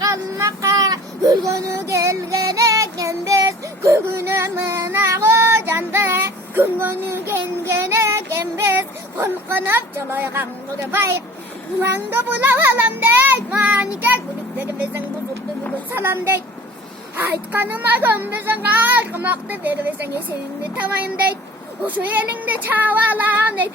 kalmakka Gülgünü gelgene gembes Gülgünü mınağı candı Gülgünü gelgene gembes Kulkınıp çaloygan bay Mangda bulavalam dey Manika gülükleri bezen buzuklu bugün salam dey Aytkanıma gömbesen kalkmaktı vervesen eseğinde tavayım dey Şu elinde çavalan dey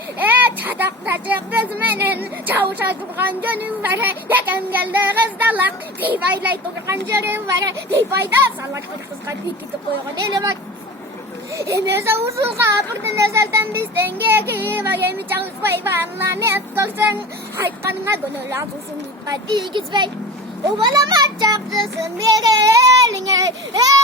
çadakta bezmenin Çavuşa durgan gönül var Yakan geldi kızdalak Tifaylay durgan jörüm var Tifayda salak kızga pikiti koygan eli var Emese usul kapırdın ezelden bizden geki var Emi çalışbay varla ne korsan Aytkanına gönül azulsun gitme digizbey Ovalama çaktısın bir eline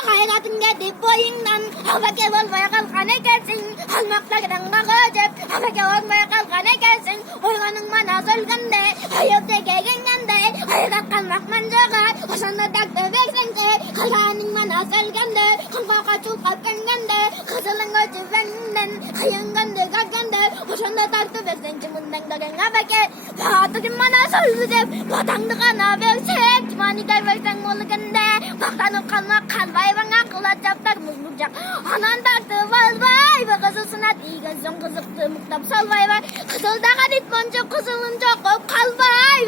Hayratın gedip boyundan Havake olmaya kalkan ekersin Halmaklardan kakacep Havake olmaya kalkan ekersin Oyganın bana solganda Hayat tekegengende Hayrat kalmak mancağa Oşanda taktı versense Kalkanın bana solganda Kanka kaçıp kalkengende Kızılın gözü benden Kayınganda kalkende Oşanda taktı versense Bundan da havake Rahatın bana solgacep Vatandı kana versen Manikay versen olganda Baktanıp kalmak kalbay bana kılacaptak muzlukcak Anan taktı valbay Ve kızısına digen son kızıktı muktap salvay var Kızıldağa dit boncuk kızılın çok kalbay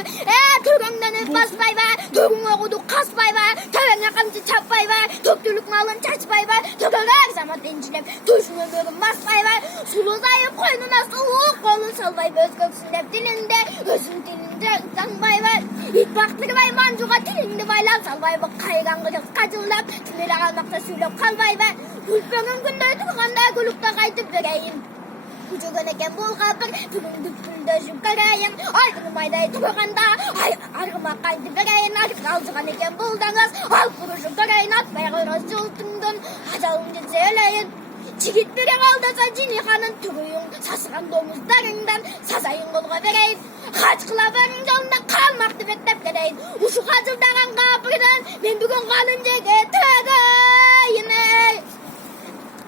Türünden üst basbay var Türün okudu kasbay var Tören yakamcı çapbay var Töktülük malın çaçbay var Tökölek zaman dincilem Tuşunu bölüm basbay var Sulu zayıf koynuna soğuk Kolun salvay göz göksünde dilinde Gözün dilinde zanbay var İlk baktır bay mancuğa dilinde baylan salvay bak kaygan kıcız kacılap Tümüyle kalmakta süylep kalbay var Gülpönün günde turganda gülükte kaytıp vereyim Küçüğün eken bul kapır Tülün düpkülde şüpkarayın Aydın mayday turganda Argıma kaytıp vereyim Artık alcıgan eken buldanız Al kuruşu karayın Atmaya kırız yıltından Hacalınca söyleyin Çigit bire kaldasa cinihanın türüyün Sasıran domuzlarından Sazayın kolga vereyim Kaç kılavarın yolunda kalmaktı beklep vereyim Uşuk hazırdanan kapıdan Ben bugün kalınca